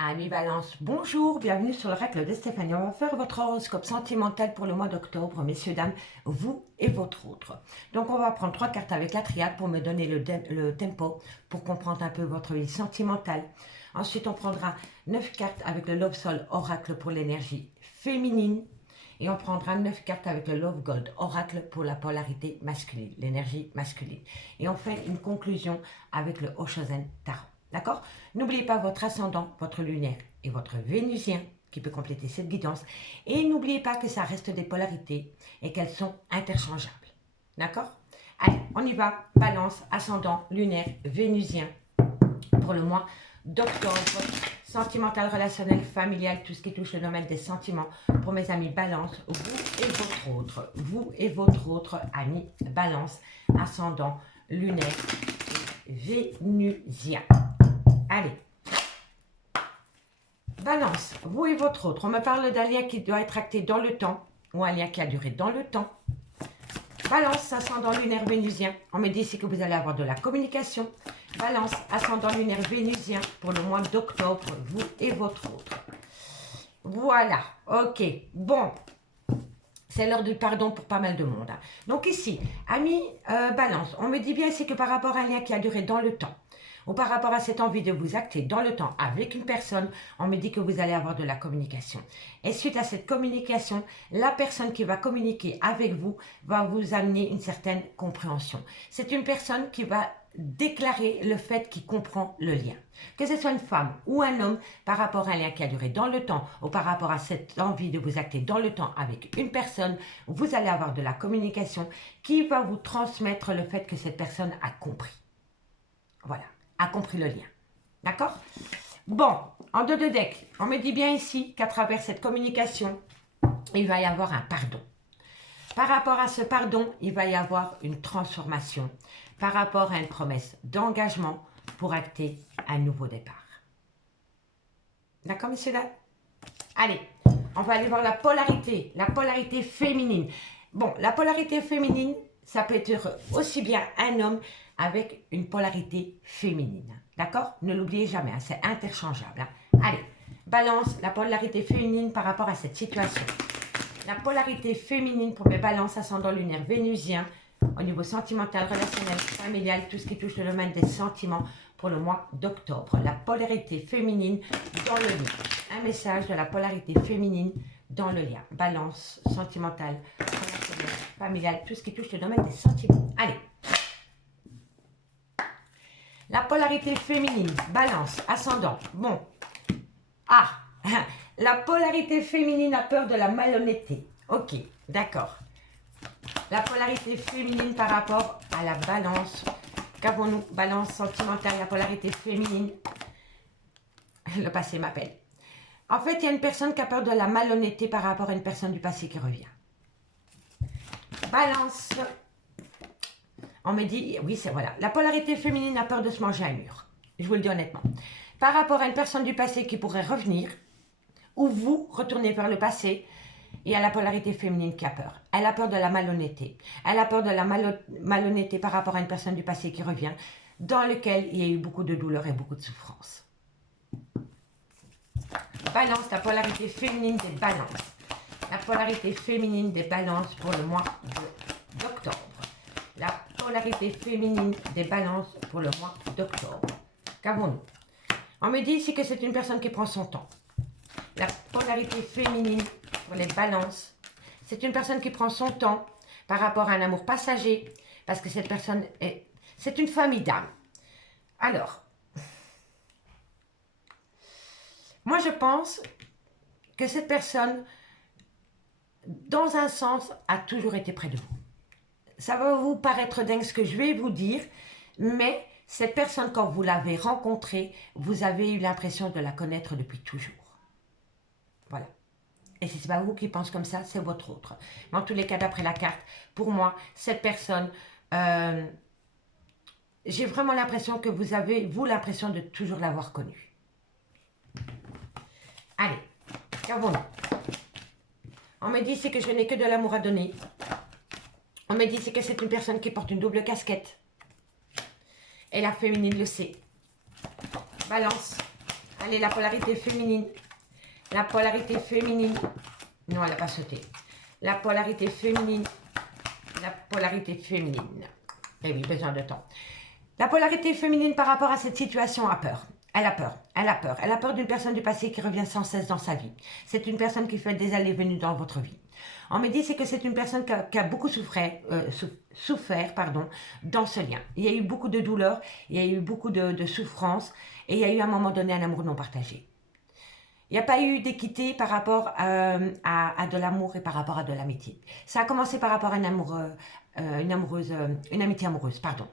Amis Balance, bonjour, bienvenue sur l'oracle de Stéphanie. On va faire votre horoscope sentimental pour le mois d'octobre, messieurs, dames, vous et votre autre. Donc on va prendre 3 cartes avec la triade pour me donner le tempo, pour comprendre un peu votre vie sentimentale. Ensuite on prendra 9 cartes avec le Love Soul oracle pour l'énergie féminine. Et on prendra 9 cartes avec le Love Gold oracle pour la polarité masculine, l'énergie masculine. Et on fait une conclusion avec le Oshozen Tarot. D'accord? N'oubliez pas votre ascendant, votre lunaire et votre vénusien qui peut compléter cette guidance. Et n'oubliez pas que ça reste des polarités et qu'elles sont interchangeables. D'accord? Allez, on y va. Balance, ascendant, lunaire, vénusien pour le mois d'octobre. Sentimental, relationnel, familial, tout ce qui touche le domaine des sentiments. Pour mes amis Balance, vous et votre autre. Vous et votre autre ami Balance, ascendant, lunaire, vénusien. Allez, Balance, vous et votre autre. On me parle d'un lien qui doit être acté dans le temps ou un lien qui a duré dans le temps. Balance, ascendant lunaire vénusien. On me dit ici que vous allez avoir de la communication. Balance, ascendant lunaire vénusien pour le mois d'octobre, vous et votre autre. Voilà, ok, bon. C'est l'heure du pardon pour pas mal de monde. Donc ici, amis Balance, on me dit bien ici que par rapport à un lien qui a duré dans le temps, ou par rapport à cette envie de vous acter dans le temps avec une personne, on me dit que vous allez avoir de la communication. Et suite à cette communication, la personne qui va communiquer avec vous va vous amener une certaine compréhension. C'est une personne qui va déclarer le fait qu'il comprend le lien. Que ce soit une femme ou un homme, par rapport à un lien qui a duré dans le temps, ou par rapport à cette envie de vous acter dans le temps avec une personne, vous allez avoir de la communication qui va vous transmettre le fait que cette personne a compris. Voilà, a compris le lien. D'accord? Bon, en deux de deck, on me dit bien ici qu'à travers cette communication, il va y avoir un pardon. Par rapport à ce pardon, il va y avoir une transformation par rapport à une promesse d'engagement pour acter un nouveau départ. D'accord, messieurs, dames? Allez, on va aller voir la polarité féminine. Bon, la polarité féminine, ça peut être aussi bien un homme avec une polarité féminine. D'accord? Ne l'oubliez jamais, hein, c'est interchangeable. Hein. Allez, Balance, la polarité féminine par rapport à cette situation. La polarité féminine pour mes balances ascendant lunaire vénusien au niveau sentimental, relationnel, familial, tout ce qui touche le domaine des sentiments pour le mois d'octobre. La polarité féminine dans le lien. Un message de la polarité féminine dans le lien. Balance, sentimental, relationnel, familial, tout ce qui touche le domaine des sentiments. Allez. La polarité féminine, balance, ascendant. Bon. Ah, la polarité féminine a peur de la malhonnêteté. Ok, d'accord. La polarité féminine par rapport à la balance. Qu'avons-nous? Balance sentimentale, la polarité féminine. Le passé m'appelle. En fait, il y a une personne qui a peur de la malhonnêteté par rapport à une personne du passé qui revient. Balance. On me dit, oui, c'est voilà. La polarité féminine a peur de se manger un mur. Je vous le dis honnêtement. Par rapport à une personne du passé qui pourrait revenir, ou vous retournez vers le passé, et à la polarité féminine qui a peur. Elle a peur de la malhonnêteté. Elle a peur de la malhonnêteté par rapport à une personne du passé qui revient, dans lequel il y a eu beaucoup de douleur et beaucoup de souffrance. Balance, la polarité féminine des balances. La polarité féminine des balances pour le mois d'octobre. La polarité féminine des balances pour le mois d'octobre. Qu'avons-nous? On me dit ici que c'est une personne qui prend son temps. La polarité féminine pour les balances, c'est une personne qui prend son temps par rapport à un amour passager, parce que cette personne c'est une famille d'âmes. Alors, moi je pense que cette personne, dans un sens, a toujours été près de vous. Ça va vous paraître dingue ce que je vais vous dire, mais cette personne, quand vous l'avez rencontrée, vous avez eu l'impression de la connaître depuis toujours. Voilà. Et si ce n'est pas vous qui pensez comme ça, c'est votre autre. Mais en tous les cas, d'après la carte, pour moi, cette personne, j'ai vraiment l'impression que vous avez, vous, l'impression de toujours l'avoir connue. Allez, qu'avons-nous? On me dit ici que je n'ai que de l'amour à donner. On me dit ici que c'est une personne qui porte une double casquette. Et la féminine le sait. Balance. Allez, la polarité féminine. La polarité féminine. Non, elle n'a pas sauté. La polarité féminine. La polarité féminine. Eh oui, besoin de temps. La polarité féminine par rapport à cette situation a peur. Elle a peur, elle a peur. Elle a peur d'une personne du passé qui revient sans cesse dans sa vie. C'est une personne qui fait des allées-venues dans votre vie. On me dit c'est que c'est une personne qui a beaucoup souffert dans ce lien. Il y a eu beaucoup de douleur, il y a eu beaucoup de souffrance et il y a eu à un moment donné un amour non partagé. Il n'y a pas eu d'équité par rapport à de l'amour et par rapport à de l'amitié. Ça a commencé par rapport à une amitié amoureuse, pardon.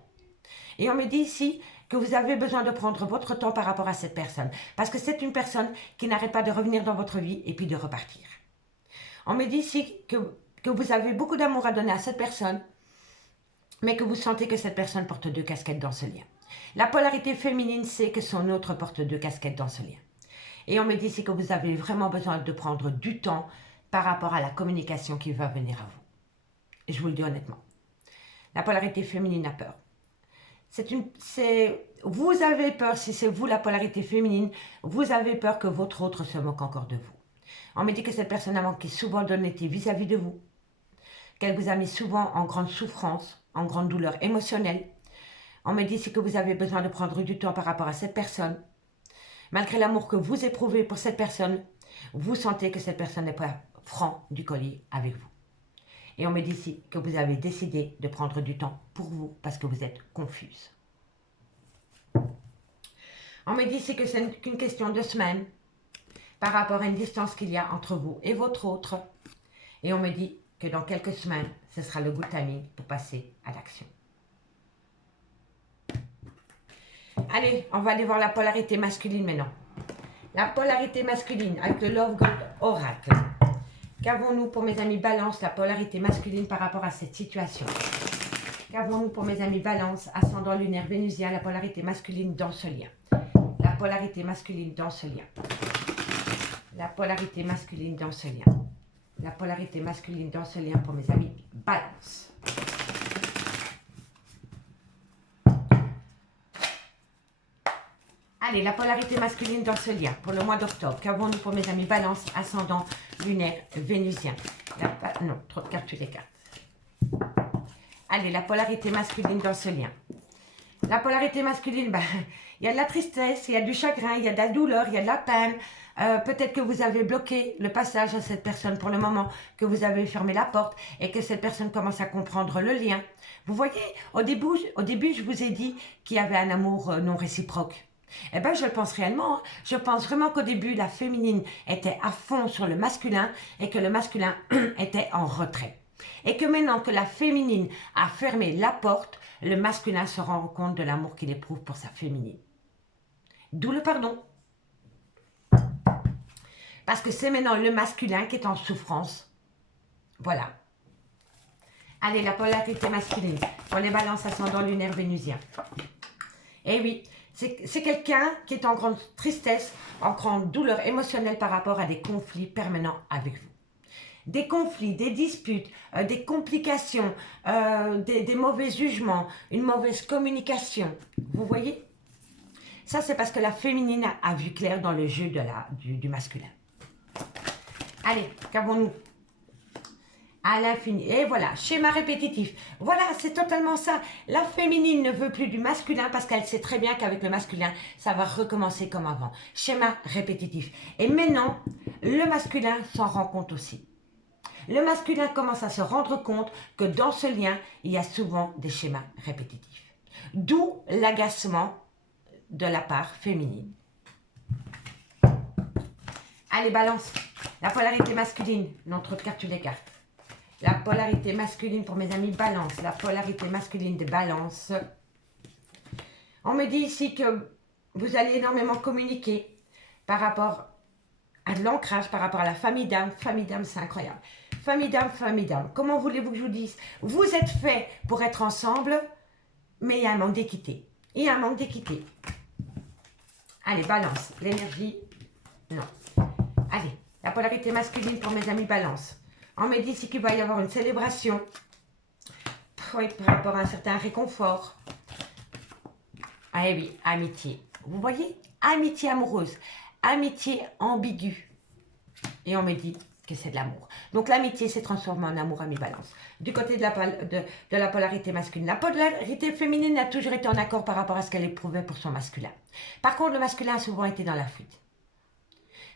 Et on me dit ici que vous avez besoin de prendre votre temps par rapport à cette personne. Parce que c'est une personne qui n'arrête pas de revenir dans votre vie et puis de repartir. On me dit ici que vous avez beaucoup d'amour à donner à cette personne, mais que vous sentez que cette personne porte deux casquettes dans ce lien. La polarité féminine sait que son autre porte deux casquettes dans ce lien. Et on me dit ici que vous avez vraiment besoin de prendre du temps par rapport à la communication qui va venir à vous. Et je vous le dis honnêtement. La polarité féminine a peur. Vous avez peur, si c'est vous la polarité féminine, vous avez peur que votre autre se moque encore de vous. On me dit que cette personne a manqué souvent d'honnêteté vis-à-vis de vous, qu'elle vous a mis souvent en grande souffrance, en grande douleur émotionnelle. On me dit que vous avez besoin de prendre du temps par rapport à cette personne. Malgré l'amour que vous éprouvez pour cette personne, vous sentez que cette personne n'est pas franc du collier avec vous. Et on me dit ici que vous avez décidé de prendre du temps pour vous parce que vous êtes confuse. On me dit ici que ce n'est qu'une question de semaines par rapport à une distance qu'il y a entre vous et votre autre. Et on me dit que dans quelques semaines, ce sera le good timing pour passer à l'action. Allez, on va aller voir la polarité masculine maintenant. La polarité masculine avec le Love God Oracle. Qu'avons-nous pour mes amis Balance, la polarité masculine par rapport à cette situation? Qu'avons-nous pour mes amis Balance, ascendant lunaire vénusien, la polarité masculine dans ce lien? La polarité masculine dans ce lien. La polarité masculine dans ce lien. La polarité masculine dans ce lien pour mes amis Balance. Allez, la polarité masculine dans ce lien pour le mois d'octobre. Qu'avons-nous pour mes amis Balance, ascendant lunaire vénusien? Non, trop de cartes sur les cartes. Allez, la polarité masculine dans ce lien. La polarité masculine, il y a de la tristesse, il y a du chagrin, il y a de la douleur, il y a de la peine. Peut-être que vous avez bloqué le passage à cette personne pour le moment, que vous avez fermé la porte et que cette personne commence à comprendre le lien. Vous voyez, au début je vous ai dit qu'il y avait un amour non réciproque. Eh bien, je le pense réellement. Je pense vraiment qu'au début, la féminine était à fond sur le masculin et que le masculin était en retrait. Et que maintenant que la féminine a fermé la porte, le masculin se rend compte de l'amour qu'il éprouve pour sa féminine. D'où le pardon. Parce que c'est maintenant le masculin qui est en souffrance. Voilà. Allez, la polarité masculine pour les balances ascendant lunaire vénusien. Eh oui, c'est quelqu'un qui est en grande tristesse, en grande douleur émotionnelle par rapport à des conflits permanents avec vous. Des conflits, des disputes, des complications, des mauvais jugements, une mauvaise communication. Vous voyez? Ça, c'est parce que la féminine a vu clair dans le jeu du masculin. Allez, qu'avons-nous? À l'infini. Et voilà, schéma répétitif. Voilà, c'est totalement ça. La féminine ne veut plus du masculin parce qu'elle sait très bien qu'avec le masculin, ça va recommencer comme avant. Schéma répétitif. Et maintenant, le masculin s'en rend compte aussi. Le masculin commence à se rendre compte que dans ce lien, il y a souvent des schémas répétitifs. D'où l'agacement de la part féminine. Allez, balance. La polarité masculine. Non, trop de cartes sur les cartes. La polarité masculine pour mes amis balance. La polarité masculine de balance. On me dit ici que vous allez énormément communiquer par rapport à de l'ancrage, par rapport à la famille d'âme. Famille d'âme, c'est incroyable. Famille d'âme, famille d'âme. Comment voulez-vous que je vous dise? Vous êtes faits pour être ensemble, mais il y a un manque d'équité. Il y a un manque d'équité. Allez, balance. L'énergie, non. Allez, la polarité masculine pour mes amis balance. On me dit ici qu'il va y avoir une célébration. Oui, par rapport à un certain réconfort. Ah oui, amitié. Vous voyez? amitié amoureuse, amitié ambiguë. Et on me dit que c'est de l'amour. Donc l'amitié s'est transformée en amour, ami Balance. Du côté de la polarité masculine. La polarité féminine a toujours été en accord par rapport à ce qu'elle éprouvait pour son masculin. Par contre, le masculin a souvent été dans la fuite.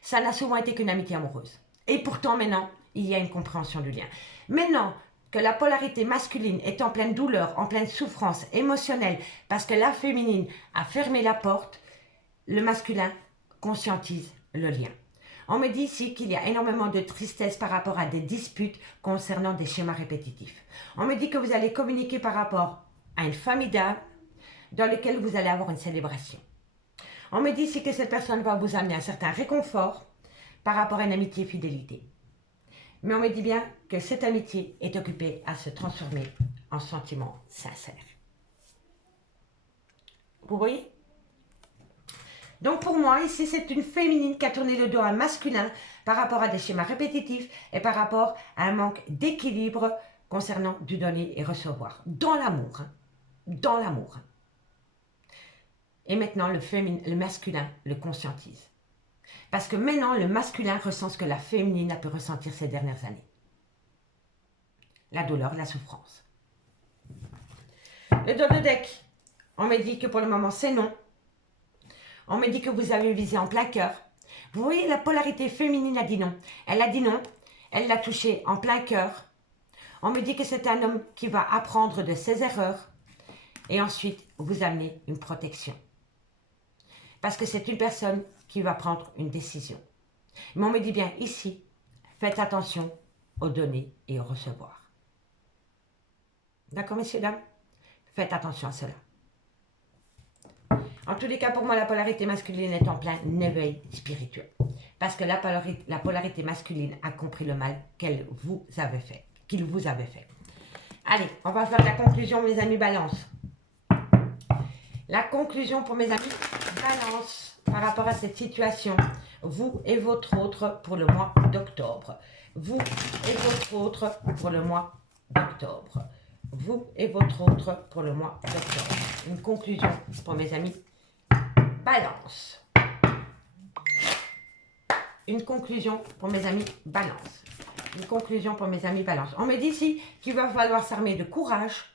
Ça n'a souvent été qu'une amitié amoureuse. Et pourtant, maintenant, il y a une compréhension du lien. Maintenant que la polarité masculine est en pleine douleur, en pleine souffrance émotionnelle, parce que la féminine a fermé la porte, le masculin conscientise le lien. On me dit ici qu'il y a énormément de tristesse par rapport à des disputes concernant des schémas répétitifs. On me dit que vous allez communiquer par rapport à une famille d'âme dans laquelle vous allez avoir une célébration. On me dit ici que cette personne va vous amener un certain réconfort par rapport à une amitié et fidélité. Mais on me dit bien que cette amitié est occupée à se transformer en sentiment sincère. Vous voyez ? Donc pour moi, ici, c'est une féminine qui a tourné le dos à un masculin par rapport à des schémas répétitifs et par rapport à un manque d'équilibre concernant du donner et recevoir. Dans l'amour. Dans l'amour. Et maintenant, le masculin le conscientise. Parce que maintenant, le masculin ressent ce que la féminine a pu ressentir ces dernières années. La douleur, la souffrance. Le dos de deck, on me dit que pour le moment, c'est non. On me dit que vous avez visé en plein cœur. Vous voyez, la polarité féminine a dit non. Elle a dit non. Elle l'a touché en plein cœur. On me dit que c'est un homme qui va apprendre de ses erreurs et ensuite vous amener une protection. Parce que c'est une personne qui va prendre une décision. Mais on me dit bien ici, faites attention aux donner et aux recevoir. D'accord, messieurs, dames? Faites attention à cela. En tous les cas, pour moi, la polarité masculine est en plein éveil spirituel. Parce que la polarité masculine a compris le mal qu'il vous avait fait. Allez, on va faire la conclusion, mes amis Balance. La conclusion pour mes amis Balance par rapport à cette situation. Vous et votre autre pour le mois d'octobre. Vous et votre autre pour le mois d'octobre. Vous et votre autre pour le mois d'octobre. Une conclusion pour mes amis Balance. Une conclusion pour mes amis Balance. Une conclusion pour mes amis Balance. On me dit ici qu'il va falloir s'armer de courage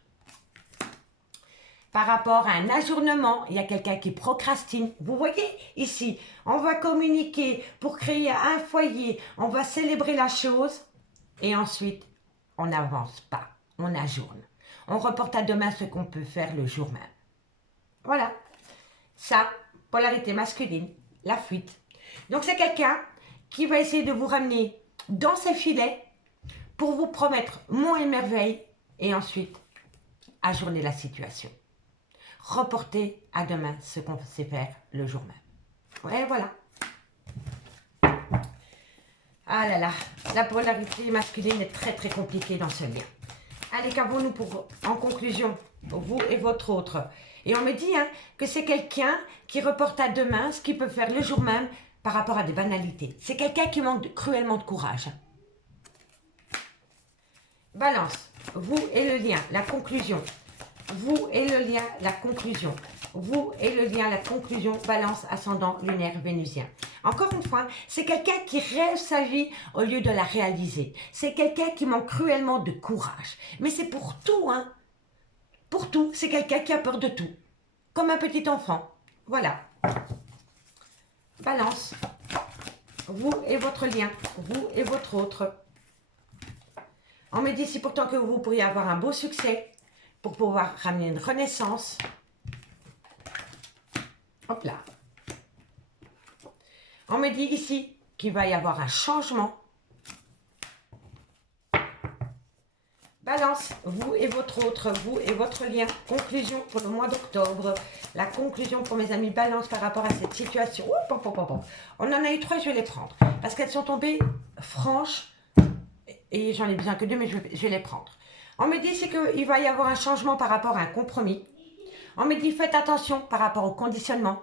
par rapport à un ajournement. Il y a quelqu'un qui procrastine. Vous voyez ici, on va communiquer pour créer un foyer. On va célébrer la chose et ensuite, on n'avance pas. On ajourne. On reporte à demain ce qu'on peut faire le jour même. Voilà. Ça, polarité masculine, la fuite. Donc c'est quelqu'un qui va essayer de vous ramener dans ses filets pour vous promettre monts et merveilles et ensuite ajourner la situation. Reporter à demain ce qu'on sait faire le jour même. Ouais, voilà. Ah là là, la polarité masculine est très très compliquée dans ce lien. Allez, qu'avons-nous pour, en conclusion, vous et votre autre? Et on me dit que c'est quelqu'un qui reporte à demain ce qu'il peut faire le jour même par rapport à des banalités. C'est quelqu'un qui manque cruellement de courage. Balance, vous et le lien, la conclusion. Vous et le lien, la conclusion. Vous et le lien, la conclusion. Balance, ascendant, lunaire, vénusien. Encore une fois, c'est quelqu'un qui rêve sa vie au lieu de la réaliser. C'est quelqu'un qui manque cruellement de courage. Mais c'est pour tout, hein. Pour tout, c'est quelqu'un qui a peur de tout. Comme un petit enfant. Voilà. Balance. Vous et votre lien. Vous et votre autre. On me dit ici pourtant que vous pourriez avoir un beau succès pour pouvoir ramener une renaissance. Hop là. On me dit ici qu'il va y avoir un changement. Balance, vous et votre autre, vous et votre lien. Conclusion pour le mois d'octobre. La conclusion pour mes amis Balance par rapport à cette situation. On en a eu 3, je vais les prendre. Parce qu'elles sont tombées franches. Et j'en ai besoin que 2, mais je vais les prendre. On me dit ici qu'il va y avoir un changement par rapport à un compromis. On me dit faites attention par rapport au conditionnement.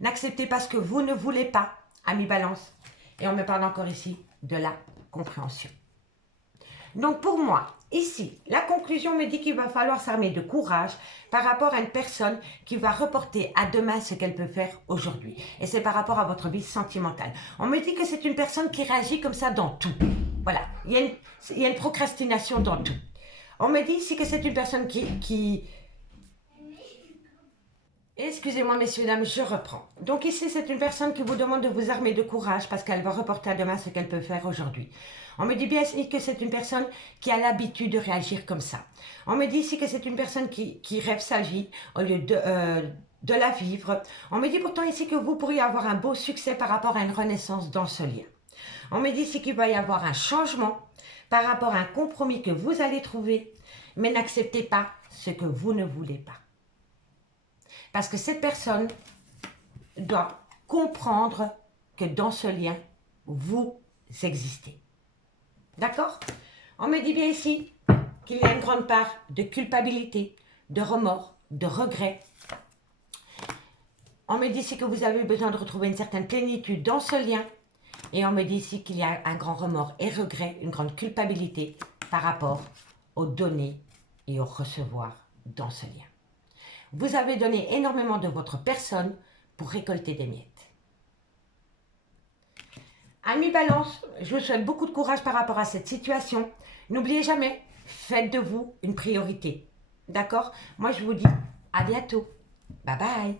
N'acceptez pas ce que vous ne voulez pas, amis Balance. Et on me parle encore ici de la compréhension. Donc pour moi, Ici, la conclusion me dit qu'il va falloir s'armer de courage par rapport à une personne qui va reporter à demain ce qu'elle peut faire aujourd'hui. Et c'est par rapport à votre vie sentimentale. On me dit que c'est une personne qui réagit comme ça dans tout. Voilà, il y a une procrastination dans tout. On me dit ici que c'est une personne qui... Excusez-moi, messieurs, dames, je reprends. Donc ici, c'est une personne qui vous demande de vous armer de courage parce qu'elle va reporter à demain ce qu'elle peut faire aujourd'hui. On me dit bien ici que c'est une personne qui a l'habitude de réagir comme ça. On me dit ici que c'est une personne qui rêve sa vie au lieu de la vivre. On me dit pourtant ici que vous pourriez avoir un beau succès par rapport à une renaissance dans ce lien. On me dit ici qu'il va y avoir un changement par rapport à un compromis que vous allez trouver, mais n'acceptez pas ce que vous ne voulez pas. Parce que cette personne doit comprendre que dans ce lien, vous existez. D'accord? On me dit bien ici qu'il y a une grande part de culpabilité, de remords, de regrets. On me dit ici que vous avez besoin de retrouver une certaine plénitude dans ce lien. Et on me dit ici qu'il y a un grand remords et regret, une grande culpabilité par rapport au donner et au recevoir dans ce lien. Vous avez donné énormément de votre personne pour récolter des miettes. Amis Balance, je vous souhaite beaucoup de courage par rapport à cette situation. N'oubliez jamais, faites de vous une priorité. D'accord? Moi, je vous dis à bientôt. Bye bye.